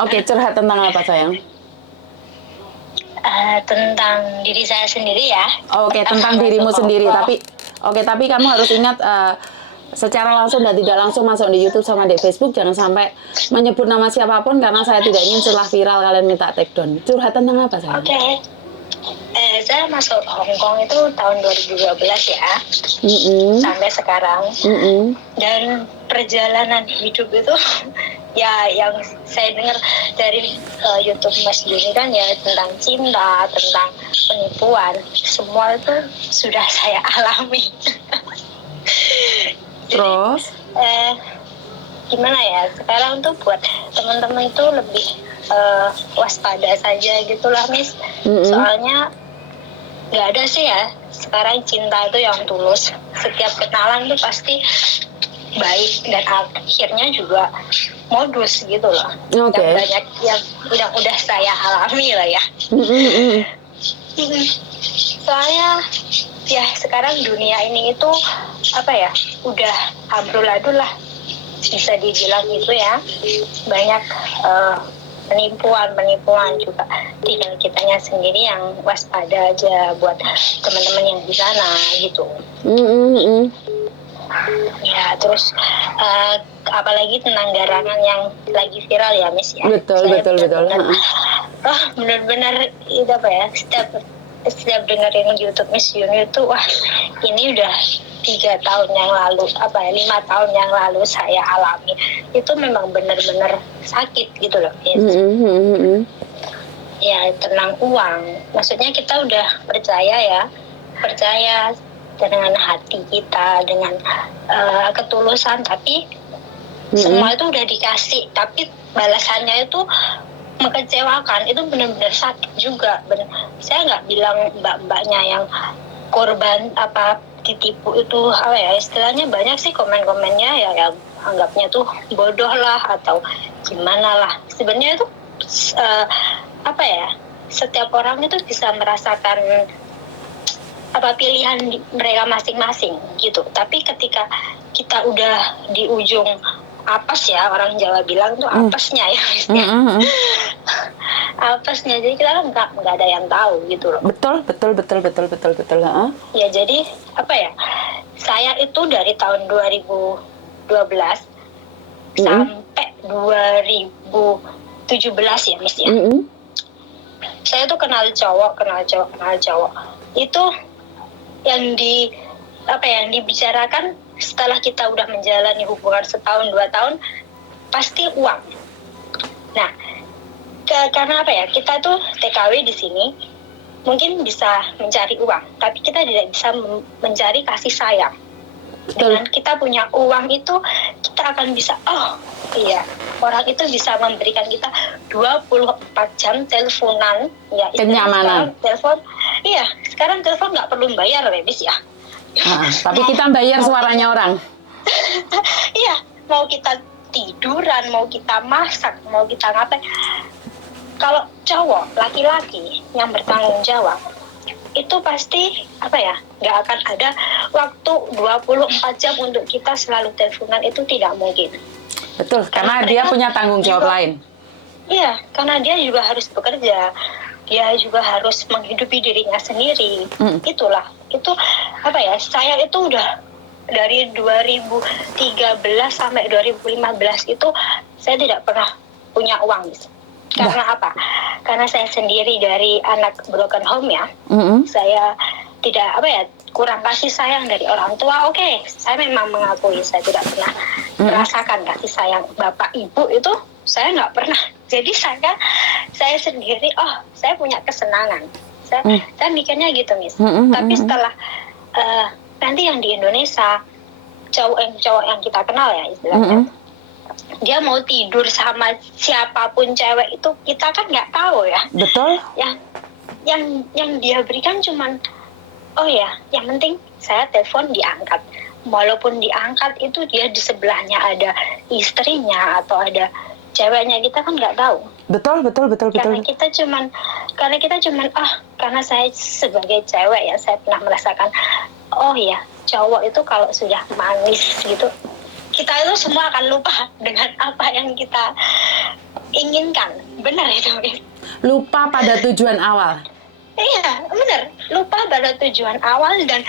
Oke, curhat tentang apa sayang? Tentang diri saya sendiri ya. Oke, tentang dirimu sendiri. Tapi kamu harus ingat secara langsung dan tidak langsung masuk di YouTube sama di Facebook, jangan sampai menyebut nama siapapun karena saya tidak ingin setelah viral kalian minta take down. Curhat tentang apa sayang? Oke. Saya masuk Hong Kong itu tahun 2012 ya. Sampai sekarang. Dan perjalanan hidup itu ya yang saya dengar dari YouTube Mas Juni kan ya tentang cinta, tentang penipuan, semua itu sudah saya alami. Terus? Jadi, gimana ya, sekarang tuh buat teman-teman itu lebih waspada saja gitulah Miss. Soalnya nggak ada sih ya sekarang cinta itu yang tulus. Setiap kenalan tuh pasti baik dan akhirnya juga modus gitu loh. Yang banyak yang udah saya alami lah ya. Soalnya ya sekarang dunia ini itu apa ya, udah amburadul lah bisa dibilang gitu ya. Banyak penipuan juga. Tinggal kitanya sendiri yang waspada aja buat teman-teman yang di sana gitu. Ya terus apalagi tentang garangan yang lagi viral ya Miss ya. Betul. Benar-benar itu apa ya, setiap dengerin YouTube Miss Yuni itu wah ini udah 5 tahun yang lalu saya alami. Itu memang benar-benar sakit gitu loh Miss. Ya tentang uang, maksudnya kita udah percaya dengan hati kita, dengan ketulusan, tapi semua itu udah dikasih, tapi balasannya itu mengecewakan. Itu benar-benar sakit juga. Saya nggak bilang mbak-mbaknya yang korban apa ditipu itu apa ya, istilahnya banyak sih komen-komennya ya yang anggapnya tuh bodoh lah atau gimana lah. Sebenarnya itu apa ya, setiap orang itu bisa merasakan apa pilihan mereka masing-masing gitu. Tapi ketika kita udah di ujung apes ya, orang Jawa bilang tuh apesnya ya, apesnya, jadi kita kan nggak ada yang tahu gitu loh. Betul. Ya jadi apa ya, saya itu dari tahun 2012 sampai 2017 ya Miss ya. Saya tuh kenal cowok itu yang dibicarakan setelah kita udah menjalani hubungan setahun 2 tahun pasti uang. Nah, karena apa ya, kita tuh TKW di sini mungkin bisa mencari uang, tapi kita tidak bisa mencari kasih sayang. Dengan kita punya uang itu kita akan bisa, oh iya, orang itu bisa memberikan kita 24 jam teleponan ya, kenyamanan. Sekarang telepon nggak perlu bayar Lebis ya. Tapi kita bayar suaranya orang. Iya, mau kita tiduran, mau kita masak, mau kita ngapain. Kalau cowok, laki-laki yang bertanggung jawab, itu pasti apa ya, nggak akan ada waktu 24 jam untuk kita selalu teleponan, itu tidak mungkin. Betul, karena dia punya tanggung jawab lain. Iya, karena dia juga harus bekerja, dia juga harus menghidupi dirinya sendiri. Itu apa ya, saya itu udah dari 2013 sampai 2015 itu saya tidak pernah punya uang. Karena apa? Karena saya sendiri dari anak broken home ya. Saya tidak kurang kasih sayang dari orang tua. Oke, saya memang mengakui saya tidak pernah merasakan kasih sayang bapak ibu, itu saya nggak pernah. Jadi saya sendiri, saya punya kesenangan. Saya mikirnya gitu Miss. Tapi setelah nanti yang di Indonesia, cowok yang kita kenal ya istilahnya, dia mau tidur sama siapapun cewek itu kita kan nggak tahu ya. Betul. Yang dia berikan cuman, oh ya, yang penting saya telepon diangkat. Walaupun diangkat itu dia di sebelahnya ada istrinya atau ada ceweknya, kita kan nggak tahu. Betul. Karena kita cuman karena saya sebagai cewek ya, saya pernah merasakan, oh ya, cowok itu kalau sudah manis gitu, kita itu semua akan lupa dengan apa yang kita inginkan. Benar itu, Miss. Lupa pada tujuan awal. Iya, benar. Lupa pada tujuan awal, dan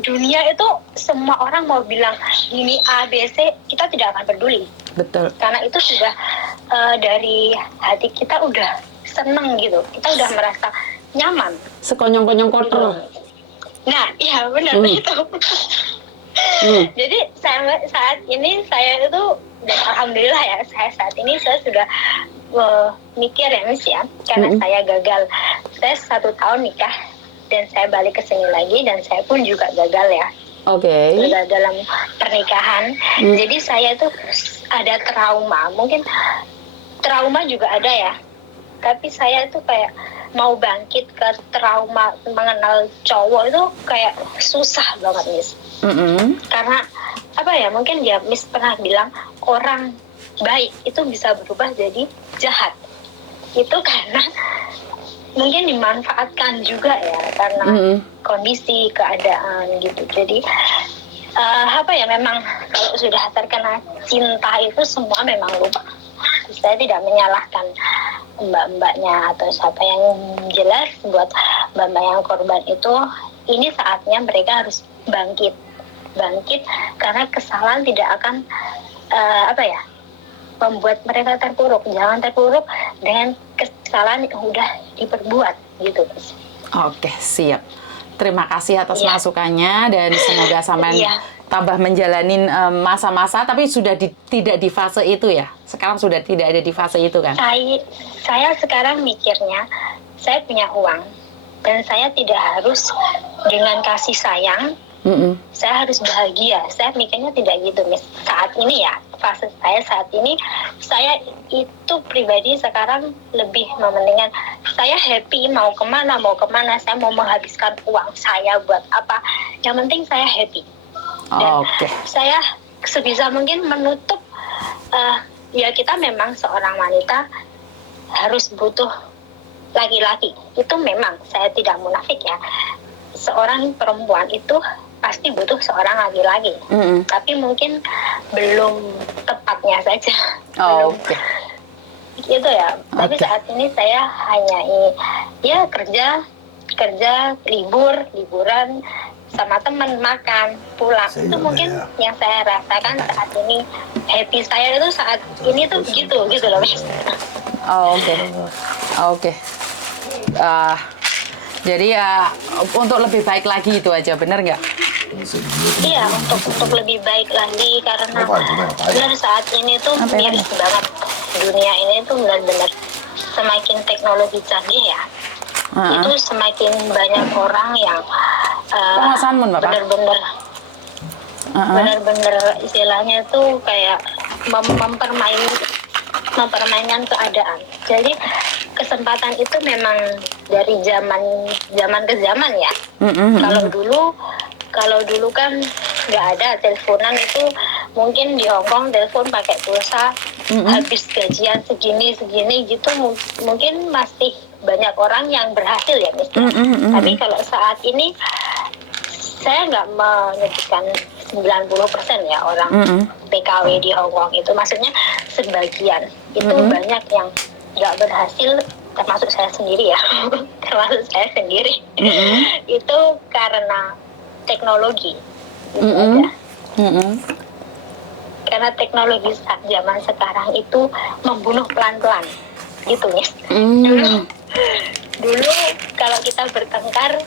dunia itu semua orang mau bilang ini A, B, C, kita tidak akan peduli. Betul. Karena itu sudah dari hati kita udah seneng gitu. Kita udah merasa nyaman. Sekonyong-konyong kotor. Nah, iya benar itu. Jadi saat ini saya itu, dan alhamdulillah ya, saya saat ini saya sudah mikir ya, Miss ya, karena saya gagal. Saya 1 tahun nikah dan saya balik ke sini lagi, dan saya pun juga gagal ya. Gagal dalam pernikahan. Jadi saya itu ada trauma. Mungkin trauma juga ada ya. Tapi saya itu kayak mau bangkit ke trauma mengenal cowok itu kayak susah banget, Miss. Karena apa ya, mungkin ya Miss pernah bilang orang baik itu bisa berubah jadi jahat. Itu karena mungkin dimanfaatkan juga ya, karena kondisi, keadaan gitu. Jadi apa ya, memang kalau sudah terkena cinta itu semua memang lupa. Saya tidak menyalahkan mbak-mbaknya atau siapa, yang jelas buat mbak-mbak yang korban itu, ini saatnya mereka harus bangkit karena kesalahan tidak akan membuat mereka terpuruk. Jangan terpuruk dengan kesalahan yang udah diperbuat gitu. Oke, siap. Terima kasih atas masukannya, dan semoga sampean tambah menjalanin masa-masa, tapi sudah tidak di fase itu ya. Sekarang sudah tidak ada di fase itu kan? Saya sekarang mikirnya, saya punya uang dan saya tidak harus dengan kasih sayang. Saya harus bahagia. Saya mikirnya tidak gitu, Miss. Saat ini ya, fase saya saat ini, saya itu pribadi sekarang lebih mementingkan saya happy, mau kemana, saya mau menghabiskan uang saya buat apa. Yang penting saya happy. Dan saya sebisa mungkin menutup, ya kita memang seorang wanita harus butuh laki-laki. Itu memang saya tidak munafik ya. Seorang perempuan itu pasti butuh seorang laki-laki, tapi mungkin belum tepatnya saja. Gitu ya. Tapi saat ini saya hanya ya kerja, liburan sama teman, makan, pulang. Itu mungkin yang saya rasakan saat ini. Happy saya itu saat ini tuh gitu loh, Mas. Jadi ya untuk lebih baik lagi itu aja, benar nggak? Iya, untuk lebih baik lagi, karena benar saat ini tuh miris banget. Dunia ini tuh benar-benar semakin teknologi canggih ya. Itu semakin banyak orang yang benar-benar istilahnya tuh kayak mempermainkan keadaan. Jadi kesempatan itu memang dari zaman ke zaman ya. Kalau dulu kan nggak ada teleponan, itu mungkin di Hongkong telepon pakai pulsa, habis gajian segini gitu, mungkin masih banyak orang yang berhasil ya, Miss. Tapi kalau saat ini saya nggak menyebutkan 90% ya orang TKW di Hongkong itu, maksudnya sebagian itu banyak yang nggak berhasil, termasuk saya sendiri ya. Itu karena teknologi gitu aja. Karena teknologi zaman sekarang itu membunuh pelan-pelan gitu, Miss. Dulu kalau kita bertengkar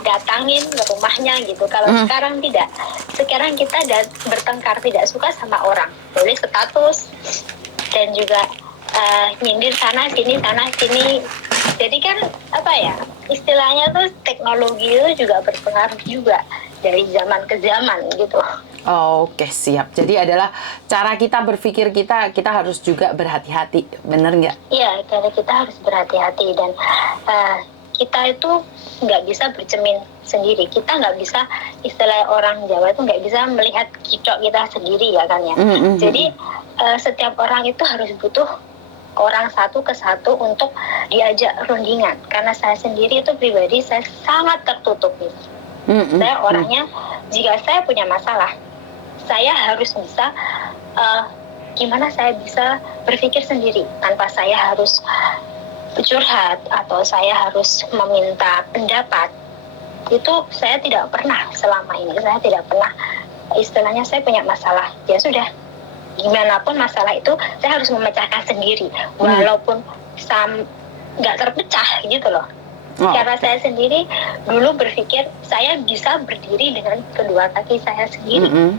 datangin ke rumahnya gitu. Kalau sekarang tidak. Sekarang kita bertengkar tidak suka sama orang, boleh status dan juga nyindir sana sini. Jadi kan apa ya, istilahnya tuh teknologi itu juga berpengaruh juga dari zaman ke zaman gitu. Siap. Jadi adalah cara kita berpikir, kita harus juga berhati-hati, bener nggak? Iya, karena kita harus berhati-hati, dan kita itu nggak bisa bercermin sendiri. Kita nggak bisa, istilah orang Jawa itu nggak bisa melihat kicok kita sendiri ya kan ya. Jadi setiap orang itu harus butuh orang satu ke satu untuk diajak rundingan. Karena saya sendiri itu pribadi, saya sangat tertutup. Saya orangnya, jika saya punya masalah, saya harus bisa gimana saya bisa berpikir sendiri tanpa saya harus curhat atau saya harus meminta pendapat. Itu saya tidak pernah selama ini. Saya tidak pernah, istilahnya saya punya masalah, ya sudah, gimana pun masalah itu saya harus memecahkan sendiri, walaupun nggak terpecah gitu loh. Karena saya sendiri dulu berpikir saya bisa berdiri dengan kedua kaki saya sendiri.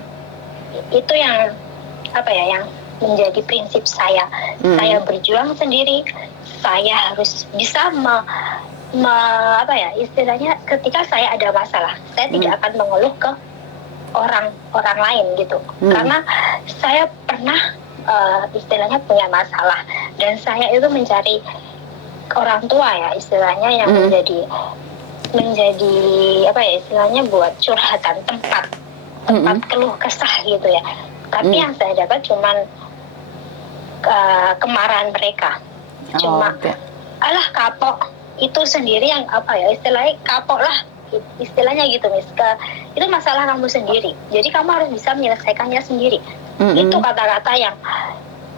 Itu yang yang menjadi prinsip saya. Saya berjuang sendiri. Saya harus bisa istilahnya ketika saya ada masalah, saya tidak akan mengeluh ke orang lain gitu. Karena saya pernah istilahnya punya masalah, dan saya itu mencari orang tua ya istilahnya yang menjadi istilahnya buat curhatan, tempat keluh kesah gitu ya. Tapi yang saya dapat cuman kemarahan mereka. Alah kapok, itu sendiri yang istilahnya kapok lah, istilahnya gitu itu masalah kamu sendiri, jadi kamu harus bisa menyelesaikannya sendiri. Itu kata-kata yang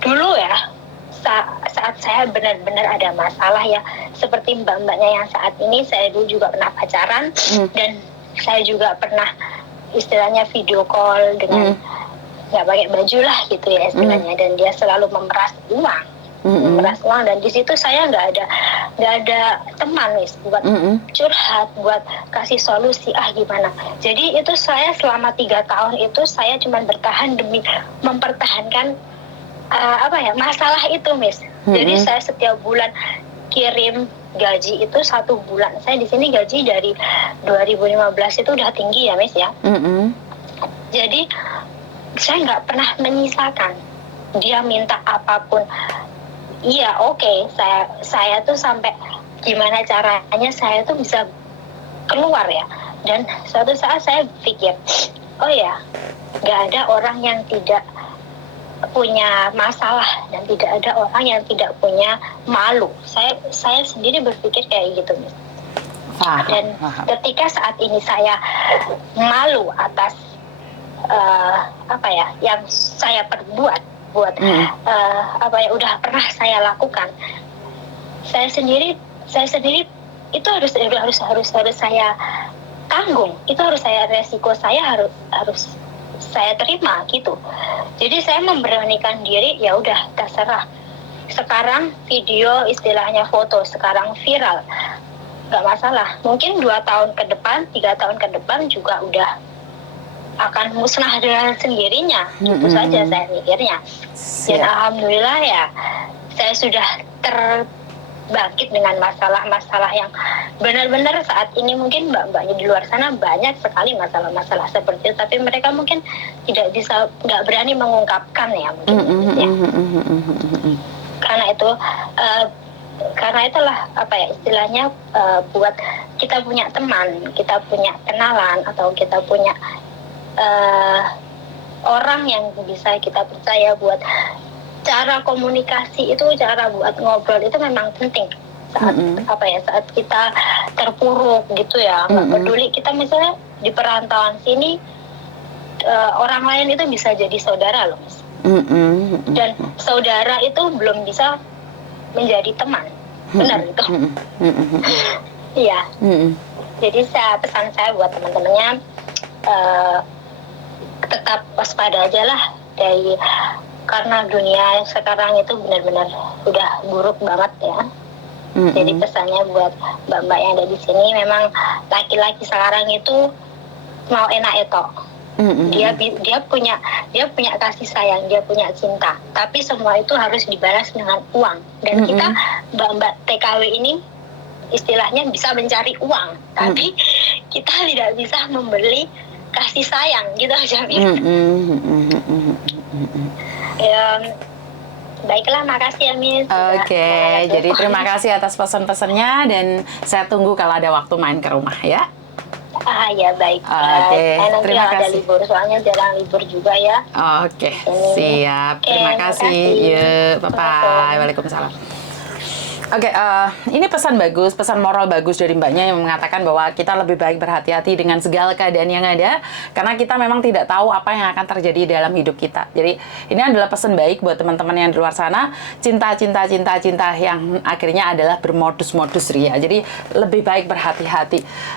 dulu ya, saat saya benar-benar ada masalah ya, seperti mbak-mbaknya yang saat ini, saya dulu juga pernah pacaran, dan saya juga pernah istilahnya video call dengan nggak pakai baju lah gitu ya istilahnya, dan dia selalu memeras uang, dan di situ saya nggak ada teman buat curhat, buat kasih solusi gimana. Jadi itu saya selama 3 tahun itu saya cuma bertahan demi mempertahankan masalah itu Jadi saya setiap bulan kirim gaji itu 1 bulan. Saya di sini gaji dari 2015 itu udah tinggi ya ya. Jadi saya nggak pernah menyisakan. Dia minta apapun, iya oke, saya tuh sampai gimana caranya saya tuh bisa keluar ya. Dan suatu saat saya pikir, oh ya, nggak ada orang yang tidak punya masalah, dan tidak ada orang yang tidak punya malu. Saya sendiri berpikir kayak gitu. Dan ketika saat ini saya malu atas yang saya perbuat, udah pernah saya lakukan, saya sendiri itu harus saya tanggung, itu harus saya resiko, saya harus saya terima gitu. Jadi saya memberanikan diri, ya udah terserah. Sekarang video istilahnya foto sekarang viral, nggak masalah. Mungkin 2 tahun ke depan, 3 tahun ke depan juga udah akan musnah dengan sendirinya. Itu saja saya mikirnya. Dan alhamdulillah ya, saya sudah terbangkit dengan masalah-masalah yang benar-benar saat ini mungkin mbak-mbaknya di luar sana banyak sekali masalah-masalah seperti itu, tapi mereka mungkin nggak berani mengungkapkan ya mungkin. Karena itulah istilahnya buat kita punya teman, kita punya kenalan, atau kita punya orang yang bisa kita percaya, buat cara komunikasi itu, cara buat ngobrol itu memang penting saat saat kita terpuruk gitu ya. Nggak peduli kita misalnya di perantauan sini, orang lain itu bisa jadi saudara loh Mas. Dan saudara itu belum bisa menjadi teman, benar itu. Iya. Jadi pesan saya buat teman-temannya, tetap waspada aja lah, karena dunia sekarang itu benar-benar udah buruk banget ya. Jadi pesannya buat mbak-mbak yang ada di sini, memang laki-laki sekarang itu mau enak itu. Dia punya kasih sayang, dia punya cinta, tapi semua itu harus dibalas dengan uang. Dan kita mbak-mbak TKW ini istilahnya bisa mencari uang, tapi kita tidak bisa membeli kasih sayang gitu aja. Baiklah, makasih ya Miss. Oke, jadi terima kasih atas pesan-pesannya, dan saya tunggu kalau ada waktu main ke rumah ya. Ya baik. Nanti terima kasih. Ada libur, soalnya jarang libur juga ya. Oke, siap. Terima kasih. Yuk, bye-bye. Waalaikumsalam. Oke, ini pesan bagus, pesan moral bagus dari Mbaknya yang mengatakan bahwa kita lebih baik berhati-hati dengan segala keadaan yang ada, karena kita memang tidak tahu apa yang akan terjadi dalam hidup kita. Jadi ini adalah pesan baik buat teman-teman yang di luar sana, cinta yang akhirnya adalah bermodus-modus ria. Jadi lebih baik berhati-hati.